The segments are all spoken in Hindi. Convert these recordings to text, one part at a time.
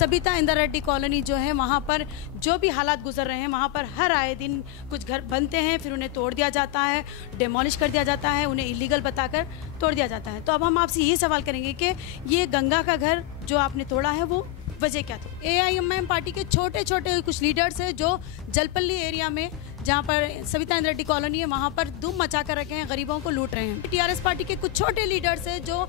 सबिता इंदिरा रेड्डी कॉलोनी जो है वहाँ पर जो भी हालात गुजर रहे हैं, वहाँ पर हर आए दिन कुछ घर बनते हैं, फिर उन्हें तोड़ दिया जाता है, डेमोलिश कर दिया जाता है, उन्हें इलीगल बताकर तोड़ दिया जाता है। तो अब हम आपसे ये सवाल करेंगे कि ये गंगा का घर जो आपने तोड़ा है वो वजह क्या थी? AIMIM पार्टी के छोटे छोटे कुछ लीडर्स हैं जो जलपल्ली एरिया में, जहाँ पर सबिता इंदिरा रेड्डी कॉलोनी है, वहाँ पर धूम मचा कर रखे हैं, गरीबों को लूट रहे हैं। TRS पार्टी के कुछ छोटे लीडर्स हैं जो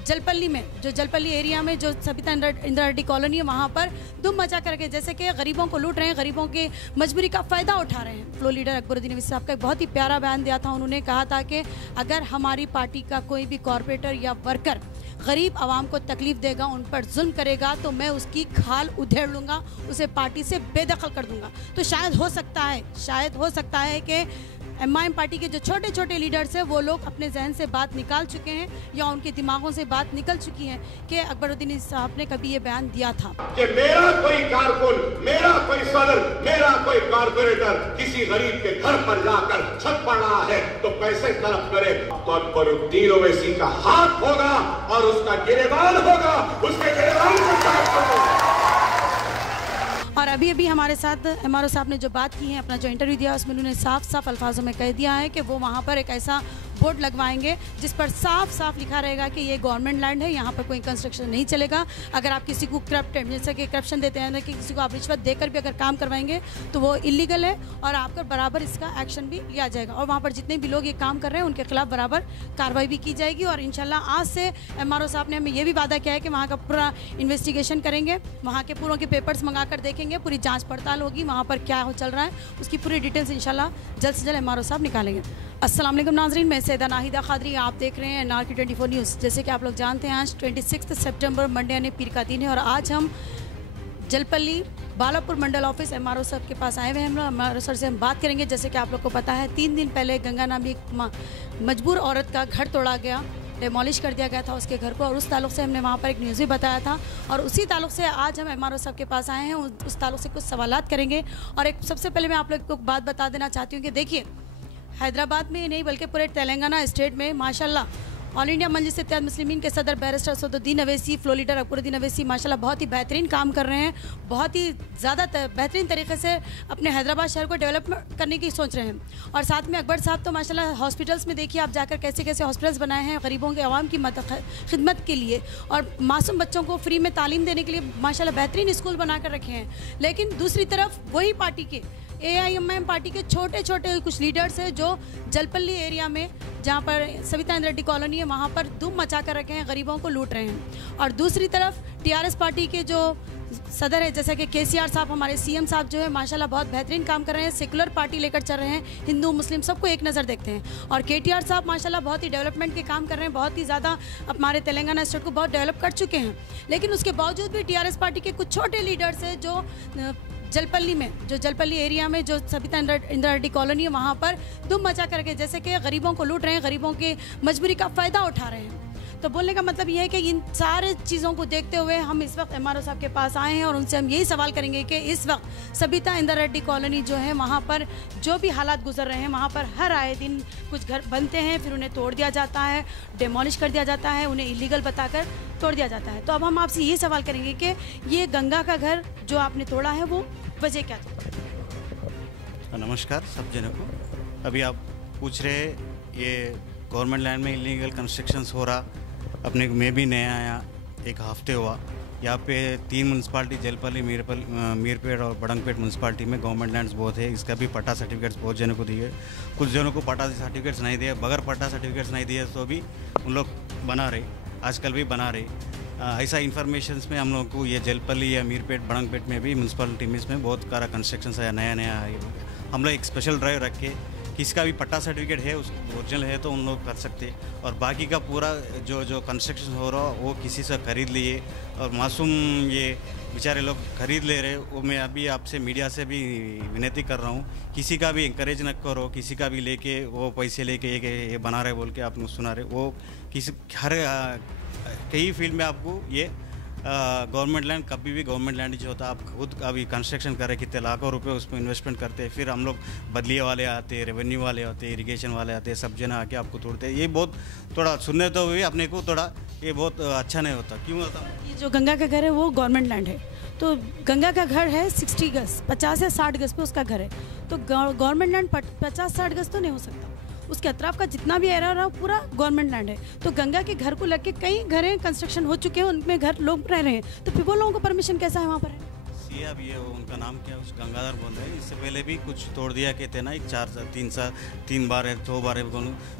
जलपल्ली में, जो जलपल्ली एरिया में जो सबिता इंदिरा रेड्डी कॉलोनी है, वहाँ पर धूम मचा कर रखे, जैसे कि गरीबों को लूट रहे हैं, गरीबों के मजबूरी का फ़ायदा उठा रहे हैं। फ्लो लीडर अकबरुद्दीन अवीसी साहब का एक बहुत ही प्यारा बयान दिया था। उन्होंने कहा था कि अगर हमारी पार्टी का कोई भी कॉरपोरेटर या वर्कर गरीब आवाम को तकलीफ देगा, उन पर जुल्म करेगा, तो मैं उसकी खाल उधेड़ लूँगा, उसे पार्टी से बेदखल कर दूँगा। तो शायद हो सकता है कि MIM पार्टी के जो छोटे छोटे लीडर्स हैं वो लोग अपने जहन से बात निकाल चुके हैं या उनके दिमागों से बात निकल चुकी है कि अकबरुद्दीन साहब ने कभी ये बयान दिया था कि मेरा कोई कारकुन, मेरा कोई सदर, मेरा कोई कॉर्पोरेटर किसी गरीब के घर पर जाकर छत पड़ रहा है तो पैसे तलब करे तो अकबरुद्दीन ओवैसी का हाथ होगा और उसका गिरेबान होगा, उसके गिरेबान को साफ करो। और अभी हमारे साथ MRO साहब ने जो बात की है, अपना जो इंटरव्यू दिया उसमें उन्होंने साफ अल्फाजों में कह दिया है कि वो वहाँ पर एक ऐसा बोर्ड लगवाएंगे जिस पर साफ लिखा रहेगा कि ये गवर्नमेंट लैंड है, यहाँ पर कोई कंस्ट्रक्शन नहीं चलेगा। अगर आप किसी को करप्टेड, जैसे कि करप्शन देते हैं ना, कि किसी को आप रिश्वत देकर भी अगर काम करवाएंगे तो वो इलीगल है और आपका बराबर इसका एक्शन भी लिया जाएगा। और वहाँ पर जितने भी लोग ये काम कर रहे हैं उनके खिलाफ बराबर कार्रवाई भी की जाएगी। और इंशाल्लाह आज से MRO साहब ने हमें ये भी वादा किया है कि वहाँ का पूरा इन्वेस्टिगेशन करेंगे, वहाँ के पूरों के पेपर्स मंगा कर देखेंगे, पूरी जाँच पड़ताल होगी, वहाँ पर क्या हो चल रहा है उसकी पूरी डिटेल्स इंशाल्लाह जल्द से जल्द MRO साहब निकालेंगे। अस्सलाम वालेकुम नाज़रीन, मैं सैयदा नाहिदा खादरी, आप देख रहे हैं NRK 24 न्यूज़। जैसे कि आप लोग जानते हैं आज 26 सितंबर मंडे यानी पीर का दिन है और आज हम जलपल्ली बालापुर मंडल ऑफिस MRO साहब के पास आए हुए हैं। MRO सर से हम बात करेंगे। जैसे कि आप लोग को पता है 3 दिन पहले गंगा नामी एक मजबूर औरत का घर तोड़ा गया, डेमोलिश कर दिया गया था उसके घर को, और उस ताल्लुक़ से हमने वहाँ पर एक न्यूज़ भी बताया था और उसी ताल्लुक़ से आज हम MRO साहब के पास आए हैं, उस ताल्लुक़ से कुछ सवालात करेंगे। और एक सबसे पहले मैं आप लोग को बात बता देना चाहती हूँ कि देखिए, हैदराबाद में नहीं बल्कि पूरे तेलंगाना स्टेट में माशाल्लाह ऑल इंडिया मजलिस इत्तेहाद मुस्लिमीन के सदर barrister Asaduddin Owaisi, flow leader Akbaruddin Owaisi माशाल्लाह बहुत ही बेहतरीन काम कर रहे हैं, बहुत ही ज़्यादा बेहतरीन तरीके से अपने हैदराबाद शहर को डेवलप करने की सोच रहे हैं। और साथ में अकबर साहब तो माशाल्लाह हॉस्पिटल्स में देखिए आप जाकर कैसे कैसे हॉस्पिटल्स बनाए हैं गरीबों के आवाम की खिदमत के लिए और मासूम बच्चों को फ्री में तालीम देने के लिए माशाल्लाह बेहतरीन स्कूल बना कर रखे हैं। लेकिन दूसरी तरफ वही पार्टी के AIMIM पार्टी के छोटे छोटे कुछ लीडर्स हैं जो जलपल्ली एरिया में, जहाँ पर सबिता इंदिरा रेड्डी कॉलोनी है, वहाँ पर धूम मचा कर रखे हैं, गरीबों को लूट रहे हैं। और दूसरी तरफ TRS पार्टी के जो सदर है, जैसे कि KCR साहब, हमारे CM साहब जो है माशाल्लाह बहुत बेहतरीन काम कर रहे हैं, सेकुलर पार्टी लेकर चल रहे हैं, हिंदू मुस्लिम सबको एक नज़र देखते हैं। और KTR साहब माशाल्लाह बहुत ही डेवलपमेंट के काम कर रहे हैं, बहुत ही ज़्यादा हमारे तेलंगाना स्टेट को बहुत डेवलप कर चुके हैं। लेकिन उसके बावजूद भी TRS पार्टी के कुछ छोटे लीडर्स हैं जो जलपल्ली में, जो जलपल्ली एरिया में जो सबिता इंदिरा रेड्डी कॉलोनी है, वहाँ पर धूम मचा करके, जैसे कि गरीबों को लूट रहे हैं, गरीबों के मजबूरी का फ़ायदा उठा रहे हैं। तो बोलने का मतलब ये है कि इन सारे चीज़ों को देखते हुए हम इस वक्त MRO साहब के पास आए हैं और उनसे हम यही सवाल करेंगे कि इस वक्त सबिता इंदिरा रेड्डी कॉलोनी जो है वहाँ पर जो भी हालात गुजर रहे हैं, वहाँ पर हर आए दिन कुछ घर बनते हैं, फिर उन्हें तोड़ दिया जाता है, डेमोलिश कर दिया जाता है, उन्हें इलीगल बताकर तोड़ दिया जाता है। तो अब हम आपसे ये सवाल करेंगे कि ये गंगा का घर जो आपने तोड़ा है वो वजह क्या थी? नमस्कार सब जनों को। अभी आप पूछ रहे ये गवर्नमेंट लैंड में इलीगल कंस्ट्रक्शंस हो रहा, अपने मैं भी नया आया, एक हफ्ते हुआ। यहाँ पे 3 म्यूनसिपाल्टी जलपल्ली, मीरपेट और बड़ंगपेट म्यूनसिपाल्टी में गवर्नमेंट लैंड्स बहुत है। इसका भी पट्टा सर्टिफिकेट्स बहुत जनों को दिए, कुछ जनों को पट्टा सर्टिफिकेट्स नहीं दिए, बगैर पट्टा सर्टिफिकेट्स नहीं दिए तो भी उन लोग बना रहे, आजकल भी बना रहे। ऐसा इन्फॉर्मेशन में हम लोग को ये जलपल्ली या मीरपेट बड़ंगपेट में भी म्यूनसिपलिटी में बहुत सारा कंस्ट्रक्शन आया, नया हम लोग एक स्पेशल ड्राइव रख के किसका भी पट्टा सर्टिफिकेट है उस ओरिजिनल है तो उन लोग कर सकते, और बाकी का पूरा जो कंस्ट्रक्शन हो रहा वो किसी से ख़रीद लिए और मासूम ये बेचारे लोग ख़रीद ले रहे। वो मैं अभी आपसे मीडिया से भी विनती कर रहा हूँ, किसी का भी इंकरेज न करो, किसी का भी लेके वो पैसे लेके ये बना रहे बोल के आप सुना रहे, वो किसी हर कई फील्ड में आपको ये गवर्नमेंट लैंड कभी भी गवर्नमेंट लैंड ही होता। आप खुद अभी कंस्ट्रक्शन कर रहे कितने लाखों रुपए उसमें इन्वेस्टमेंट करते हैं, फिर हम लोग बदलिए वाले आते हैं, रेवेन्यू वाले आते हैं, इरिगेशन वाले आते हैं, सब जन आके आपको तोड़ते हैं। ये बहुत थोड़ा सुनने तो भी अपने को थोड़ा ये बहुत अच्छा नहीं होता। क्यों होता? ये जो गंगा का घर है वो गवर्नमेंट लैंड है, तो गंगा का घर है 60 गज, 50 या 60 गज पे उसका घर है, तो गवर्नमेंट लैंड 50-60 गज तो नहीं हो सकता। उसके अतराफ का जितना भी एरिया रहा पूरा गवर्नमेंट लैंड है। तो गंगा के घर को लग के कई घरें कंस्ट्रक्शन हो चुके हैं, उनमें घर लोग रह रहे हैं, तो फिर वो लोगों को परमिशन कैसा है वहाँ पर? सी अब ये उनका नाम क्या है, उस गंगाधर बोल रहे हैं। इससे पहले भी कुछ तोड़ दिया कहते ना, एक 3 बार है, 2 बार है,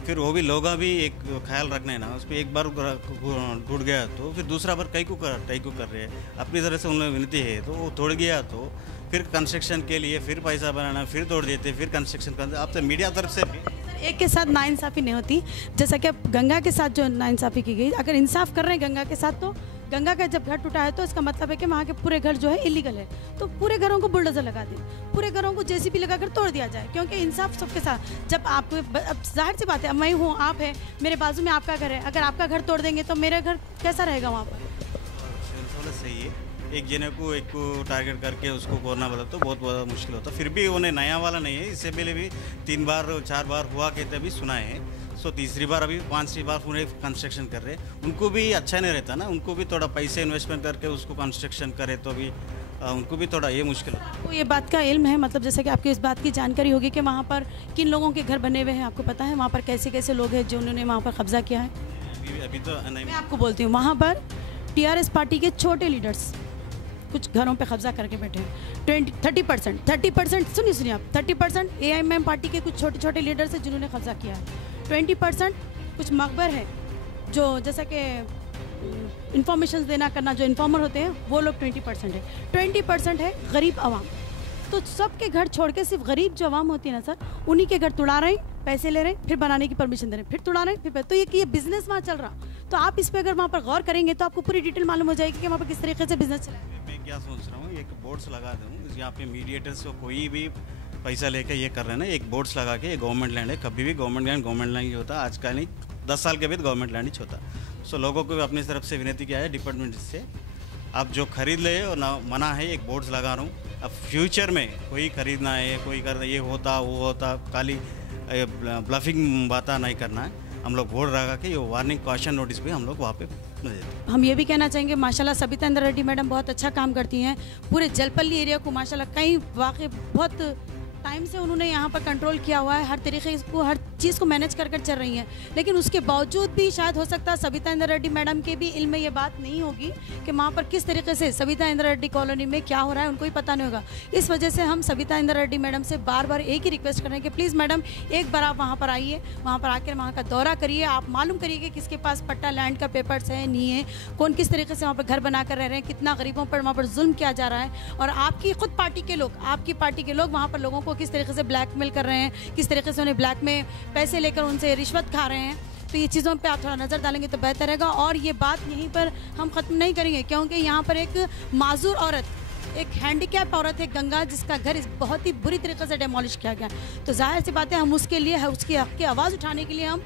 फिर वो भी लोग भी एक ख्याल रखना है ना, उस पर एक बार टूट गया तो फिर दूसरा बार कई को कर रहे हैं। अपनी तरह से उन लोग विनती है, तो वो तोड़ गया तो फिर कंस्ट्रक्शन के लिए फिर पैसा बनाना, फिर तोड़ देते, फिर कंस्ट्रक्शन करते। आप तो मीडिया तरफ से भी एक के साथ नाइंसाफ़ी नहीं होती, जैसा कि अब गंगा के साथ जो नाइंसाफ़ी की गई, अगर इंसाफ कर रहे हैं गंगा के साथ, तो गंगा का जब घर टूटा है तो इसका मतलब है कि वहाँ के पूरे घर जो है इलीगल है, तो पूरे घरों को बुलडोजर लगा दें, पूरे घरों को जेसीबी लगाकर तोड़ दिया जाए, क्योंकि इंसाफ सबके साथ। जब आप अब जाहिर सी बात है, अब मैं हूँ, आप है, मेरे बाजू में आपका घर है, अगर आपका घर तोड़ देंगे तो मेरा घर कैसा रहेगा वहाँ पर? सही है, एक जने को एक को टारगेट करके उसको करना बोला तो बहुत बड़ा मुश्किल होता। फिर भी उन्हें नया वाला नहीं है, इससे पहले भी 3 बार 4 बार हुआ कहते भी सुना है। सो तीसरी बार अभी 5वीं बार पूरे कंस्ट्रक्शन कर रहे, उनको भी अच्छा नहीं रहता ना, उनको भी थोड़ा पैसे इन्वेस्टमेंट करके उसको कंस्ट्रक्शन करे तो भी उनको भी थोड़ा ये मुश्किल होता है। आपको ये बात का इल्म है, मतलब जैसे कि आपको इस बात की जानकारी होगी कि वहाँ पर किन लोगों के घर बने हुए हैं, आपको पता है वहाँ पर कैसे कैसे लोग हैं जिन्होंने वहाँ पर कब्जा किया है? अभी तो नहीं, मैं आपको बोलती हूँ, वहाँ पर TRS पार्टी के छोटे लीडर्स कुछ घरों पे कब्जा करके बैठे हैं। 30% सुनिए आप, 30% AIMM पार्टी के कुछ छोटे छोटे लीडर्स हैं जिन्होंने कब्जा किया है। 20% कुछ मकबर है, जो जैसा कि इंफॉर्मेशन देना करना, जो इन्फॉर्मर होते हैं वो लोग 20% है। 20% है गरीब आवाम। तो सबके घर छोड़ के सिर्फ गरीब जो आवाम होती है ना सर, उन्हीं के घर तुड़ा रहे हैं, पैसे ले रहे हैं, फिर बनाने की परमिशन दे रहे हैं, फिर तुड़ा रहे हैं, फिर तो ये बिजनेस वहाँ चल रहा। तो आप इस पर अगर वहाँ पर गौर करेंगे तो आपको पूरी डिटेल मालूम हो जाएगी कि वहाँ पर किस तरीके से बिजनेस चला है। मैं क्या सोच रहा हूँ, एक बोर्ड्स लगा दूँ यहाँ पे, मीडिएटर्स को कोई भी पैसा लेकर ये कर रहे हैं ना, एक बोर्ड्स लगा के, ये गवर्नमेंट लैंड है, कभी भी गवर्नमेंट लैंड ही होता, आज का नहीं 10 साल के बाद गवर्नमेंट लैंड ही होता। सो लोगों को अपनी तरफ से विनती किया है डिपार्टमेंट से, आप जो खरीद ले और ना मना है, एक बोर्ड्स लगा रहा हूँ। अब फ्यूचर में कोई खरीदना है, कोई करना, ये होता वो होता, खाली ब्लफिंग बात नहीं करना है। हम लोग बोर्ड लगा के ये वार्निंग कॉशन नोटिस भी हम लोग वहाँ पे देते। हम ये भी कहना चाहेंगे माशाल्लाह सबिता इंद्र रेड्डी मैडम बहुत अच्छा काम करती हैं, पूरे जलपल्ली एरिया को माशाल्लाह कई वाकई बहुत टाइम से उन्होंने यहाँ पर कंट्रोल किया हुआ है, हर तरीके को, हर चीज़ को मैनेज कर चल रही हैं। लेकिन उसके बावजूद भी शायद हो सकता है सबिता इंद्र रेड्डी मैडम के भी इल्म में ये बात नहीं होगी कि वहाँ पर किस तरीके से सबिता इंद्र रेड्डी कॉलोनी में क्या हो रहा है, उनको ही पता नहीं होगा। इस वजह से हम सबिता इंद्र रेड्डी मैडम से बार बार एक ही रिक्वेस्ट कर रहे हैं कि प्लीज़ मैडम एक बार आप वहाँ पर आइए, वहाँ पर आकर वहाँ का दौरा करिए, आप मालूम करिए कि किसके पास पट्टा लैंड का पेपर्स है, नहीं है, कौन किस तरीके से वहाँ पर घर बना कर रह रहे हैं, कितना गरीबों पर वहाँ पर जुल्म किया जा रहा है, और आपकी खुद पार्टी के लोग, आपकी पार्टी के लोग वहाँ पर लोगों को किस तरीके से ब्लैकमेल कर रहे हैं, किस तरीके से उन्हें ब्लैक में पैसे लेकर उनसे रिश्वत खा रहे हैं। तो ये चीज़ों पे आप थोड़ा नज़र डालेंगे तो बेहतर रहेगा। और ये बात यहीं पर हम ख़त्म नहीं करेंगे, क्योंकि यहाँ पर एक माजूर औरत, एक हैंडीकैप औरत है गंगा, जिसका घर बहुत ही बुरी तरीके से डेमोलिश किया गया। तो जाहिर सी बात है, हम उसके लिए, उसकी हक की आवाज़ उठाने के लिए हम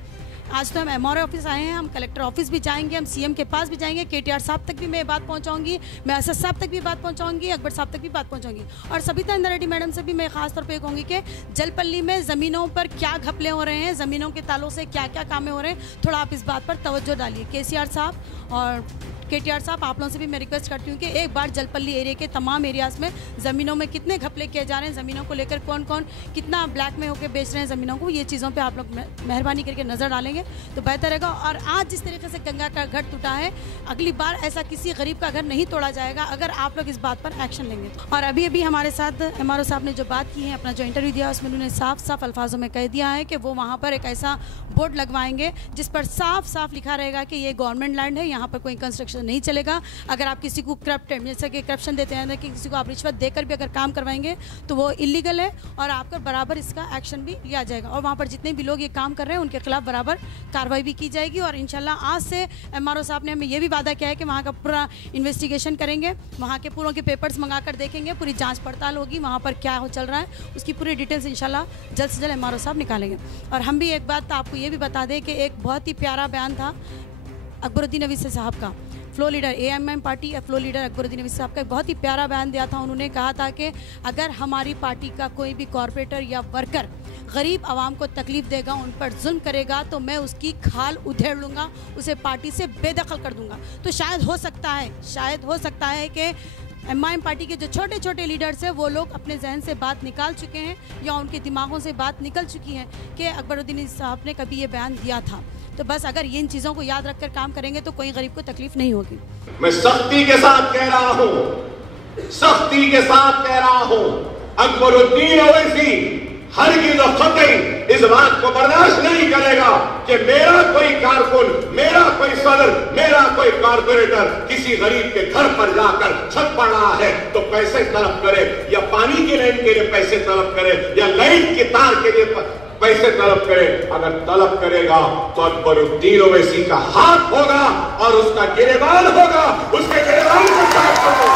आज तो हम MRO ऑफिस आए हैं, हम कलेक्टर ऑफिस भी जाएंगे, हम CM के पास भी जाएंगे, KTR साहब तक भी मैं बात पहुंचाऊंगी, मैं SS साहब तक भी बात पहुंचाऊंगी, अकबर साहब तक भी बात पहुंचाऊंगी, और सबिता इंद्र रेड्डी मैडम से भी मैं खास तौर पे कहूँगी कि जलपल्ली में ज़मीनों पर क्या घपले हो रहे हैं, ज़मीनों के तालों से क्या क्या कामें हो रहे हैं, थोड़ा आप इस बात पर तवज्जो डालिए। KCR साहब और KTR साहब, आप लोगों से भी मैं रिक्वेस्ट करती हूँ कि एक बार जलपल्ली एरिया के तमाम एरियाज़ में ज़मीनों में कितने घपले किए जा रहे हैं, ज़मीनों को लेकर कौन कौन कितना ब्लैक में होकर बेच रहे हैं ज़मीनों को, ये चीज़ों पे आप लोग मेहरबानी करके नज़र डालेंगे तो बेहतर रहेगा। और आज जिस तरीके से गंगा का घर टूटा है, अगली बार ऐसा किसी गरीब का घर नहीं तोड़ा जाएगा अगर आप लोग इस बात पर एक्शन लेंगे। और अभी अभी हमारे साथ MRO साहब ने जो बात की है, अपना जो इंटरव्यू दिया, उसमें उन्होंने साफ साफ अल्फाजों में कह दिया है कि वो वहाँ पर एक ऐसा बोर्ड लगवाएंगे जिस पर साफ साफ लिखा रहेगा कि ये गवर्नमेंट लैंड है, यहाँ पर कोई कंस्ट्रक्शन नहीं चलेगा। अगर आप किसी को जैसे कि करप्शन देते हैं कि किसी को आप रिश्वत देकर भी अगर काम करवाएंगे तो वो इलीगल है, और आपका बराबर इसका एक्शन भी लिया जाएगा। और वहाँ पर जितने भी लोग ये काम कर रहे हैं उनके खिलाफ बराबर कार्रवाई भी की जाएगी। और इंशाल्लाह आज से MRO साहब ने हमें ये भी वादा किया है कि वहाँ का पूरा इन्वेस्टिगेशन करेंगे, वहाँ के पूरों के पेपर्स मंगा कर देखेंगे, पूरी जाँच पड़ताल होगी, वहाँ पर क्या हो चल रहा है उसकी पूरी डिटेल्स इंशाल्लाह जल्द से जल्द MRO साहब निकालेंगे। और हम भी एक बात आपको ये भी बता दें कि एक बहुत ही प्यारा बयान था अकबरुद्दीन अवीसी साहब का, फ्लो लीडर AMM पार्टी या फ्लो लीडर अकबरुद्दीन अवीसी साहब का एक बहुत ही प्यारा बयान दिया था। उन्होंने कहा था कि अगर हमारी पार्टी का कोई भी कॉरपोरेटर या वर्कर गरीब आवाम को तकलीफ देगा, उन पर जुल्म करेगा, तो मैं उसकी खाल उधेड़ लूँगा, उसे पार्टी से बेदखल कर दूँगा। तो शायद हो सकता है कि MIM पार्टी के जो छोटे छोटे लीडर्स हैं वो लोग अपने जहन से बात निकाल चुके हैं या उनके दिमागों से बात निकल चुकी है कि अकबरुद्दीन साहब ने कभी ये बयान दिया था। तो बस अगर इन चीज़ों को याद रखकर काम करेंगे तो कोई गरीब को तकलीफ नहीं होगी। मैं सख्ती के साथ कह रहा हूँ, अकबरुद्दीन ओवैसी हरगिज़ और कतई इस बात को बर्दाश्त नहीं करेगा कि मेरा कोई कारकुन, मेरा कोई सदर, मेरा कोई कॉर्पोरेटर किसी गरीब के घर पर जाकर छत पड़ रहा है तो पैसे तलब करे, या पानी की लाइन के लिए पैसे तलब करे, या लाइट के तार के लिए पैसे तलब करे। अगर तलब करेगा तो अकबरुद्दीन ओवैसी का हाथ होगा और उसका गिरेबान होगा, उसके गिरेबान को साफ करो।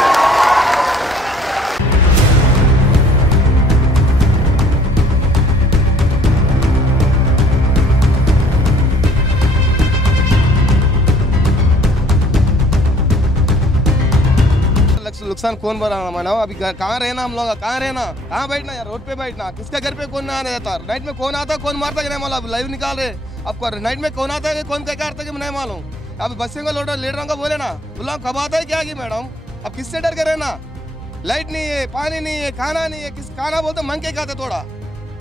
नुकसान कौन बना मनाओ? अभी कहाँ रहना हम लोग, कहाँ रहना, कहाँ बैठना यार? रोड पे बैठना, किसके घर पे कौन ना रहता? नाइट में कौन आता कौन मारता कि नहीं मालूम, लाइव निकाल रहे आपको। नाइट में कौन आता है कौन क्या करता कि नहीं मालूम। अब बच्चे को लीडरों को बोले ना, बोला कब आता है क्या की मैडम, अब किससे डर के रहना? लाइट नहीं है, पानी नहीं है, खाना नहीं है, किस खाना बोलते मन के खाते, थोड़ा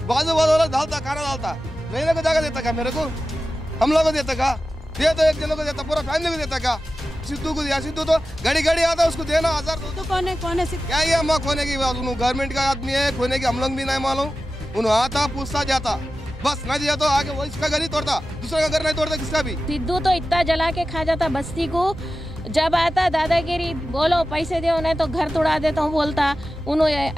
बाजू वाला डालता खाना डालता, रहने को जगह देता क्या मेरे को? हम लोग को देता का? ये तो एक जनों को देता, पूरा फैमिली को देता का? सिद्धू को दिया, सिद्धू तो घड़ी आता है उसको देना 1000। तो कौन है क्या ये अम्मा खोने की बात, गवर्नमेंट का आदमी है, खोने की हम लोग भी नहीं मालूम। उन्होंने आता पूछता जाता, बस ना दिया तो आगे वो इसका घर ही तोड़ता, दूसरा का घर नहीं तोड़ता किसका भी। सिद्धू तो इतना जला के खा जाता बस्ती को, जब आता दादागिरी बोलो पैसे दो नहीं तो घर तोड़ा देता हूँ बोलता। उन्होंने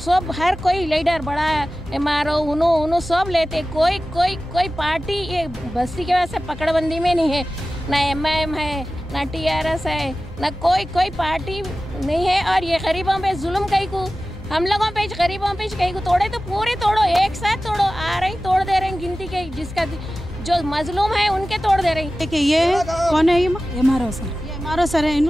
सब हर कोई लीडर बड़ा MRO उन्होंने सब लेते, कोई पार्टी ये बस्ती के वजह से पकड़बंदी में नहीं है, ना MIM है ना TRS है, ना कोई पार्टी नहीं है। और ये गरीबों पे जुल्म कहीं को, हम लोगों पे गरीबों पे कहीं को तोड़े तो पूरे तोड़ो, एक साथ तोड़ो, आ रही तोड़ दे रहे गिनती के, जिसका जो मजलूम है उनके तोड़ दे रही। देखिए ये कौन है? ये MRO सर है।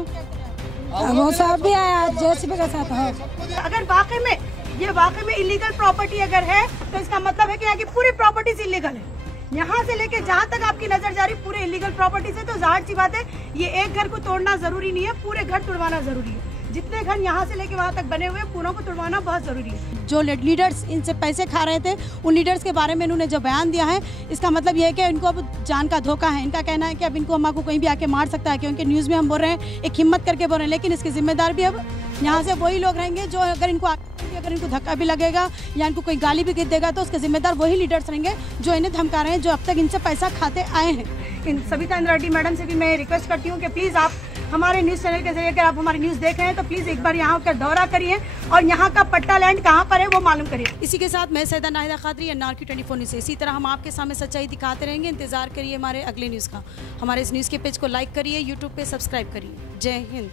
वो सब भी आया JCB के साथ है। अगर वाकई में इलीगल प्रॉपर्टी अगर है तो इसका मतलब है कि यहाँ की पूरी प्रॉपर्टीज इलीगल है। यहाँ से लेके जहाँ तक आपकी नजर जा रही पूरे इलीगल प्रॉपर्टी से, तो जाहिर सी बात है ये एक घर को तोड़ना जरूरी नहीं है, पूरे घर तोड़वाना जरूरी है। जितने घर यहाँ से लेके वहाँ तक बने हुए हैं पूरों को तोड़वाना बहुत जरूरी है। जो लीडर्स इनसे पैसे खा रहे थे उन लीडर्स के बारे में इन्होंने जो बयान दिया है, इसका मतलब ये है कि इनको अब जान का धोखा है। इनका कहना है कि अब इनको अम्मा को कहीं भी आके मार सकता है, क्योंकि न्यूज़ में हम बोल रहे हैं, एक हिम्मत करके बोल रहे हैं, लेकिन इसके जिम्मेदार भी अब यहाँ से वही लोग रहेंगे जो अगर इनको धक्का भी लगेगा या इनको कोई गाली भी गिर देगा तो उसके जिम्मेदार वही लीडर्स रहेंगे जो इन्हें धमका रहे हैं, जो अब तक इनसे पैसा खाते आए हैं। इन सविता इंद्रा रेड्डी मैडम से भी मैं रिक्वेस्ट करती हूँ कि प्लीज़ आप हमारे न्यूज़ चैनल के जरिए अगर आप हमारी न्यूज़ देख रहे हैं तो प्लीज़ एक बार यहाँ का दौरा करिए और यहाँ का पट्टा लैंड कहाँ पर है वो मालूम करिए। इसी के साथ मैं सैयदा नाहिदा खादरी NRQ 24 न्यूज़ से इसी तरह हम आपके सामने सच्चाई दिखाते रहेंगे। इंतजार करिए हमारे अगले न्यूज़ का। हमारे इस न्यूज़ के पेज को लाइक करिए, यूट्यूब पे सब्सक्राइब करिए। जय हिंद।